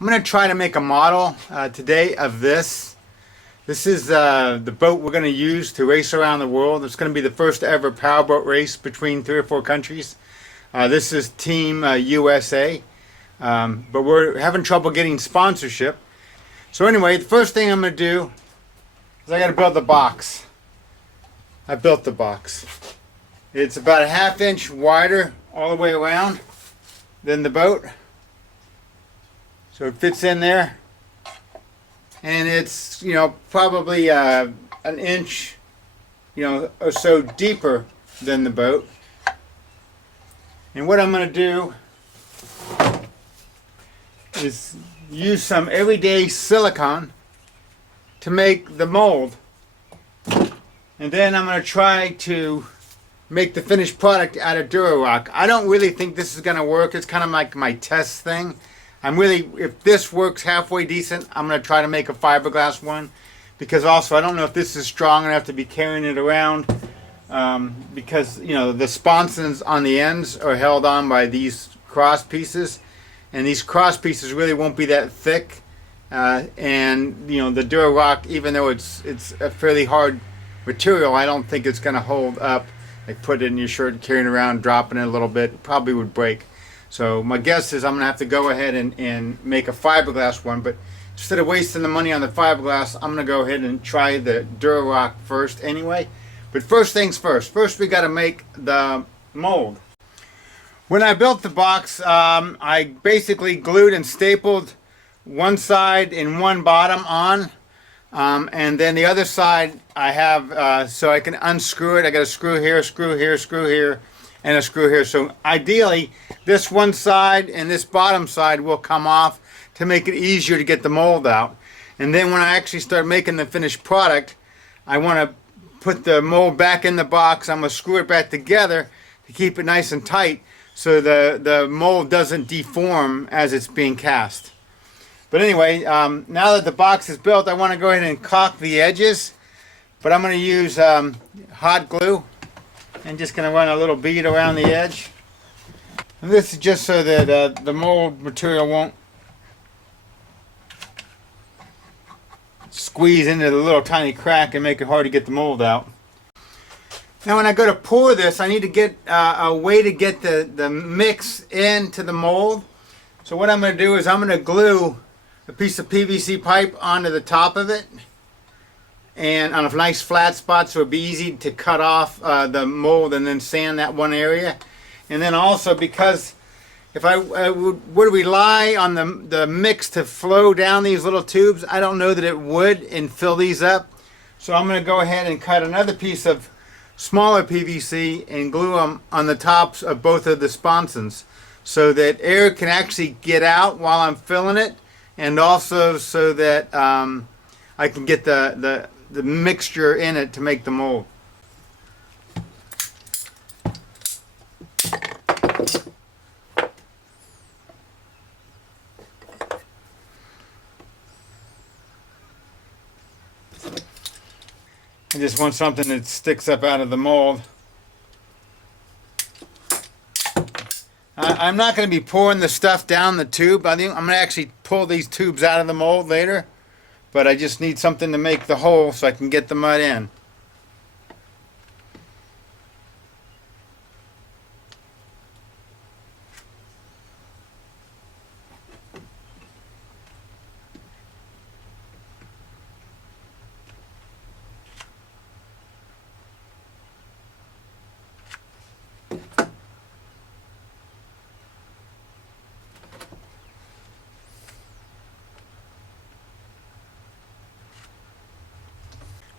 I'm going to try to make a model today of this. This is the boat we're going to use to race around the world. It's going to be the first ever powerboat race between 3 or 4 countries. This is Team USA, but we're having trouble getting sponsorship. So anyway, the first thing I'm going to do is I got to build the box. I built the box. It's about a 1/2 inch wider all the way around than the boat. So it fits in there, and it's, you know, probably an inch, you know, or so deeper than the boat. And what I'm going to do is use some everyday silicone to make the mold, and then I'm going to try to make the finished product out of Durarock. I don't really think this is going to work. It's kind of like my test thing. If this works halfway decent, I'm going to try to make a fiberglass one, because also I don't know if this is strong enough to be carrying it around, because, you know, the sponsons on the ends are held on by these cross pieces, and these cross pieces really won't be that thick, and, you know, the Durarock, even though it's a fairly hard material, I don't think it's going to hold up. Like, put it in your shirt, carrying it around, dropping it a little bit, probably would break. So my guess is I'm going to have to go ahead and make a fiberglass one, but instead of wasting the money on the fiberglass, I'm going to go ahead and try the Durarock first anyway. But first things first. First we got to make the mold. When I built the box, I basically glued and stapled one side and one bottom on, and then the other side I have so I can unscrew it. I got a screw here, screw here, screw here, and a screw here. So ideally, this one side and this bottom side will come off to make it easier to get the mold out. And then when I actually start making the finished product, I want to put the mold back in the box. I'm going to screw it back together to keep it nice and tight, so the mold doesn't deform as it's being cast. But anyway, now that the box is built, I want to go ahead and caulk the edges. But I'm going to use hot glue, and just going to run a little bead around the edge. And this is just so that the mold material won't squeeze into the little tiny crack and make it hard to get the mold out. Now when I go to pour this, I need to get a way to get the mix into the mold. So what I'm going to do is I'm going to glue a piece of PVC pipe onto the top of it, and on a nice flat spot, so it'd be easy to cut off the mold and then sand that one area. And then also, because if I would rely on the mix to flow down these little tubes, I don't know that it would, and fill these up. So I'm going to go ahead and cut another piece of smaller PVC and glue them on the tops of both of the sponsons, so that air can actually get out while I'm filling it, and also so that I can get the mixture in it to make the mold. I just want something that sticks up out of the mold. I'm not going to be pouring the stuff down the tube. I think I'm going to actually pull these tubes out of the mold later, but I just need something to make the hole so I can get the mud in.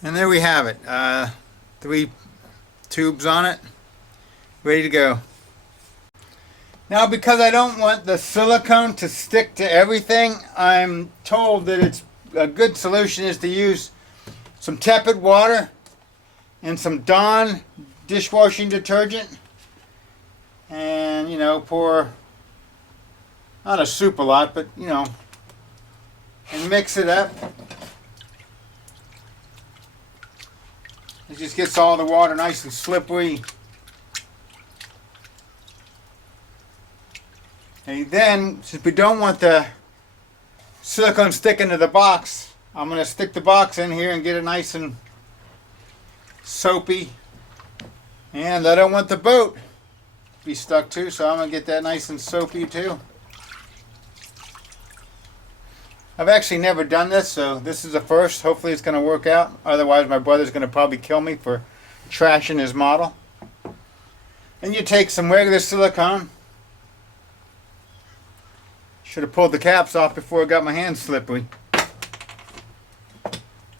And there we have it. 3 tubes on it, ready to go. Now, because I don't want the silicone to stick to everything, I'm told that it's a good solution is to use some tepid water and some Dawn dishwashing detergent, and, you know, pour, not a super lot, but, you know, and mix it up. It just gets all the water nice and slippery. And then, since we don't want the silicone stick into the box, I'm going to stick the box in here and get it nice and soapy. And I don't want the boat to be stuck to, so I'm going to get that nice and soapy too. I've actually never done this, so this is a first. Hopefully it's going to work out. Otherwise my brother's going to probably kill me for trashing his model. And you take some regular silicone. Should have pulled the caps off before I got my hands slippery.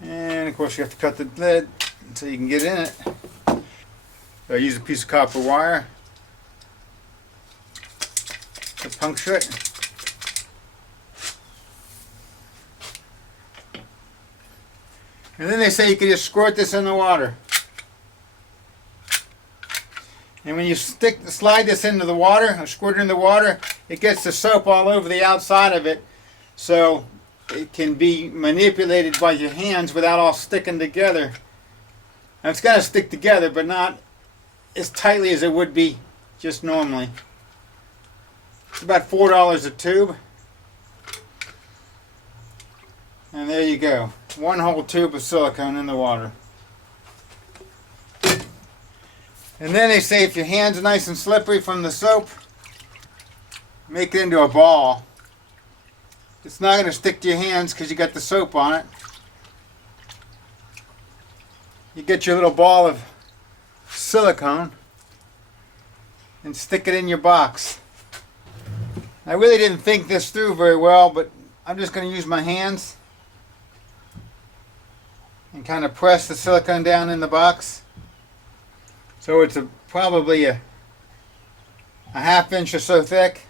And of course you have to cut the lid so you can get in it. So I use a piece of copper wire to puncture it. And then they say you can just squirt this in the water. And when you slide this into the water, or squirt it in the water, it gets the soap all over the outside of it, so it can be manipulated by your hands without all sticking together. Now it's got to stick together, but not as tightly as it would be just normally. It's about $4 a tube. And there you go. One whole tube of silicone in the water. And then they say if your hands are nice and slippery from the soap, make it into a ball. It's not going to stick to your hands because you got the soap on it. You get your little ball of silicone and stick it in your box. I really didn't think this through very well, but I'm just going to use my hands and kind of press the silicone down in the box. So it's probably a ½ inch or so thick.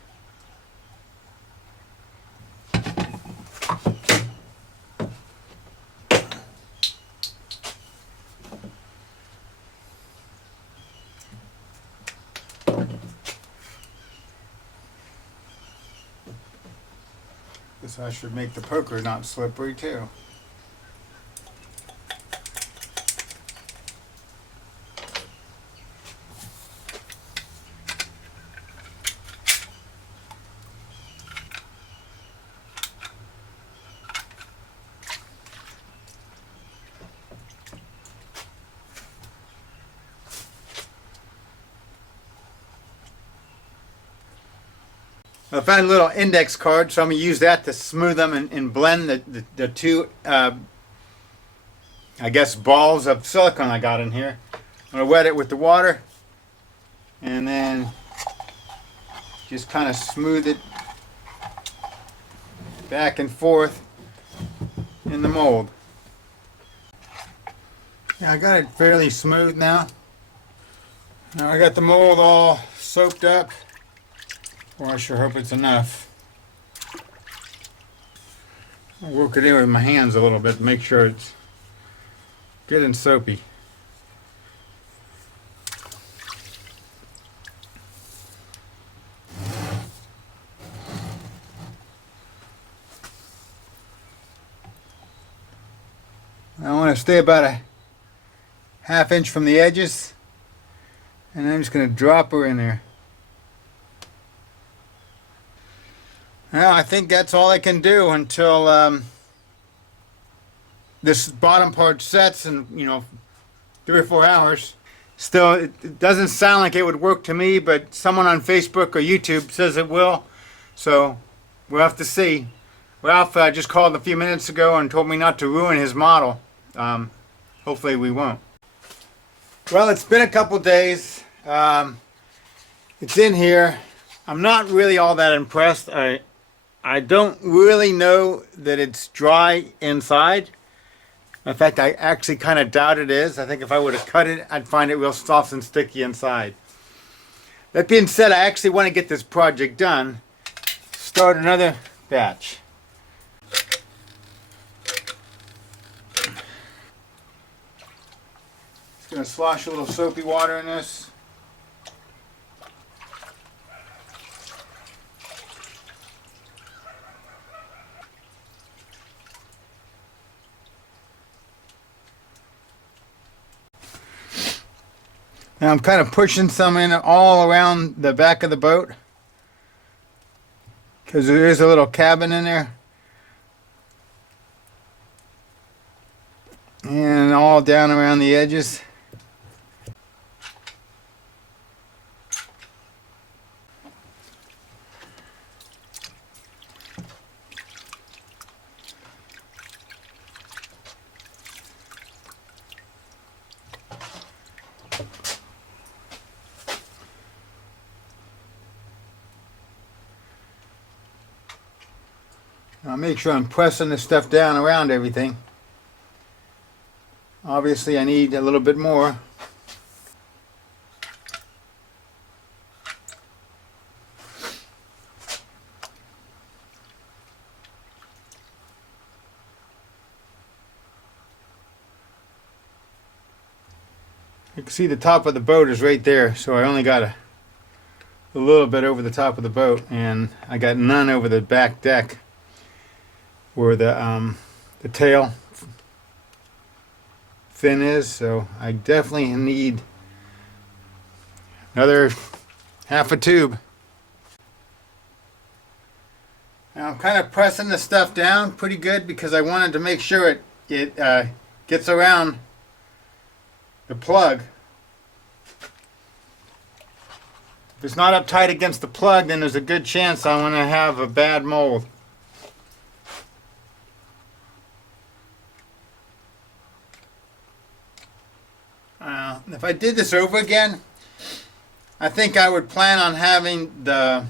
Guess I should make the poker not slippery too. I found a little index card, so I'm going to use that to smooth them and blend the two, I guess, balls of silicone I got in here. I'm going to wet it with the water and then just kind of smooth it back and forth in the mold. Yeah, I got it fairly smooth now. Now I got the mold all soaked up. Well, I sure hope it's enough. I'll work it in with my hands a little bit to make sure it's good and soapy. I want to stay about a ½ inch from the edges, and I'm just going to drop her in there. Well, I think that's all I can do until this bottom part sets in, 3 or 4 hours. Still, it doesn't sound like it would work to me, but someone on Facebook or YouTube says it will. So we'll have to see. Ralph just called a few minutes ago and told me not to ruin his model. Hopefully we won't. Well, it's been a couple days. It's in here. I'm not really all that impressed. I don't really know that it's dry inside. In fact, I actually kind of doubt it is. I think if I would have cut it, I'd find it real soft and sticky inside. That being said, I actually want to get this project done. Start another batch. Just going to slosh a little soapy water in this. Now I'm kind of pushing some in all around the back of the boat because there is a little cabin in there And all down around the edges. I'll make sure I'm pressing this stuff down around everything. Obviously I need a little bit more. You can see the top of the boat is right there, so I only got a little bit over the top of the boat, and I got none over the back deck where the tail fin is. So I definitely need another half a tube. Now I'm kind of pressing the stuff down pretty good because I wanted to make sure it gets around the plug. If it's not up tight against the plug, then there's a good chance I'm going to have a bad mold. If I did this over again, I think I would plan on having the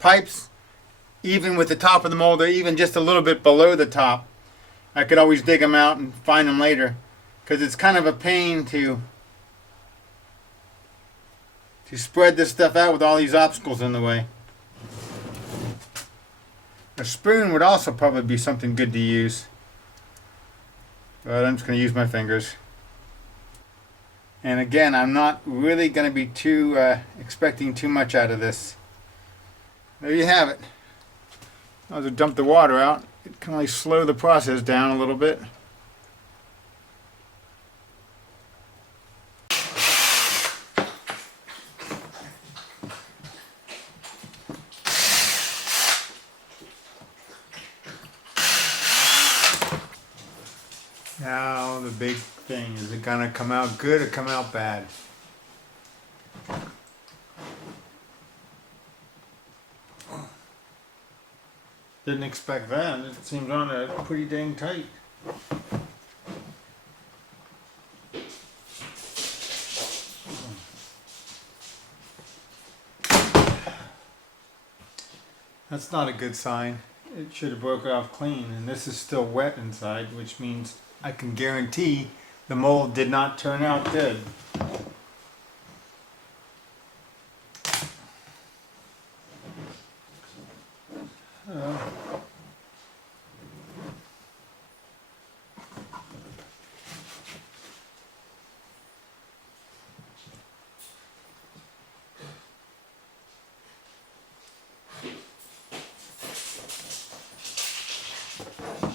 pipes even with the top of the mold, or even just a little bit below the top. I could always dig them out and find them later, because it's kind of a pain to spread this stuff out with all these obstacles in the way. A spoon would also probably be something good to use, but I'm just going to use my fingers. And again, I'm not really going to be too expecting too much out of this. There you have it. As I dump the water out, it can only slow the process down a little bit. Now the big thing, is it gonna come out good or come out bad? Didn't expect that. It seems on there pretty dang tight. That's not a good sign. It should have broke off clean, and this is still wet inside, which means I can guarantee the mold did not turn out good.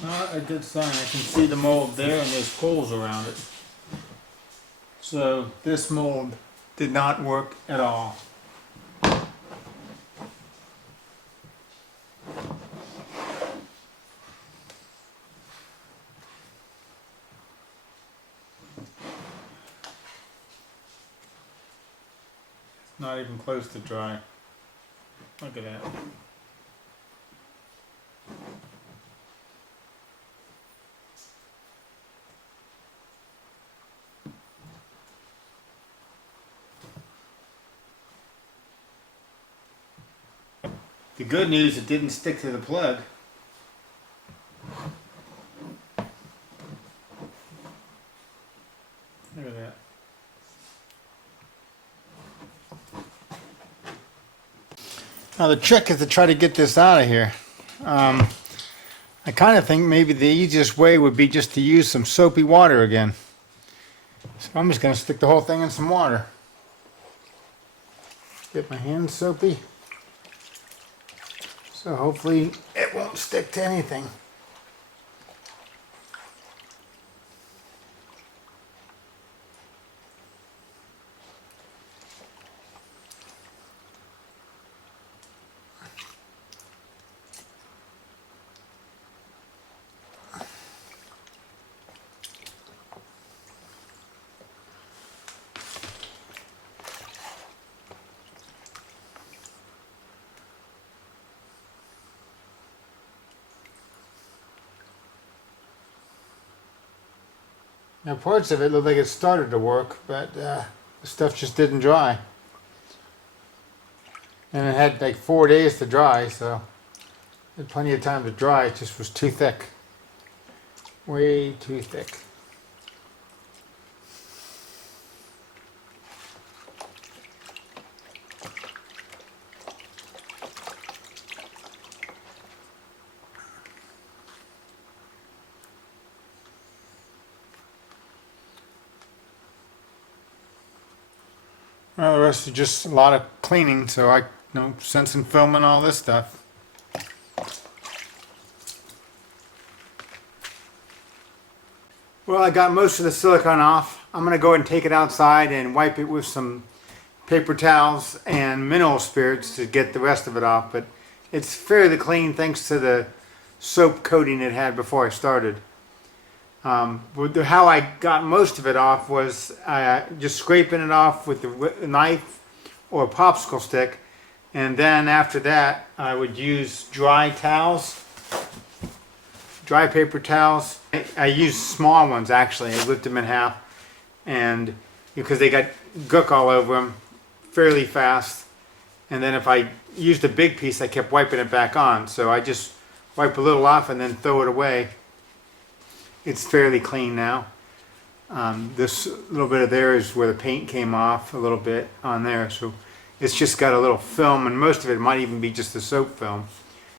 Not a good sign. I can see the mold there, and there's holes around it. So this mold did not work at all. Not even close to dry. Look at that. The good news, it didn't stick to the plug. Look at that. Now the trick is to try to get this out of here. I kind of think maybe the easiest way would be just to use some soapy water again. So I'm just going to stick the whole thing in some water. Get my hands soapy. So hopefully it won't stick to anything. Now parts of it looked like it started to work, but the stuff just didn't dry. And it had like 4 days to dry, so had plenty of time to dry. It just was too thick. Way too thick. Well, the rest is just a lot of cleaning, so I sense in filming all this stuff. Well, I got most of the silicone off. I'm going to go ahead and take it outside and wipe it with some paper towels and mineral spirits to get the rest of it off. But it's fairly clean thanks to the soap coating it had before I started. How I got most of it off was just scraping it off with a knife or a popsicle stick, and then after that I would use dry towels, dry paper towels. I used small ones actually. I ripped them in half, and because they got gook all over them fairly fast, and then if I used a big piece I kept wiping it back on, so I just wipe a little off and then throw it away. It's fairly clean now. This little bit of there is where the paint came off a little bit on there, so it's just got a little film, and most of it might even be just the soap film.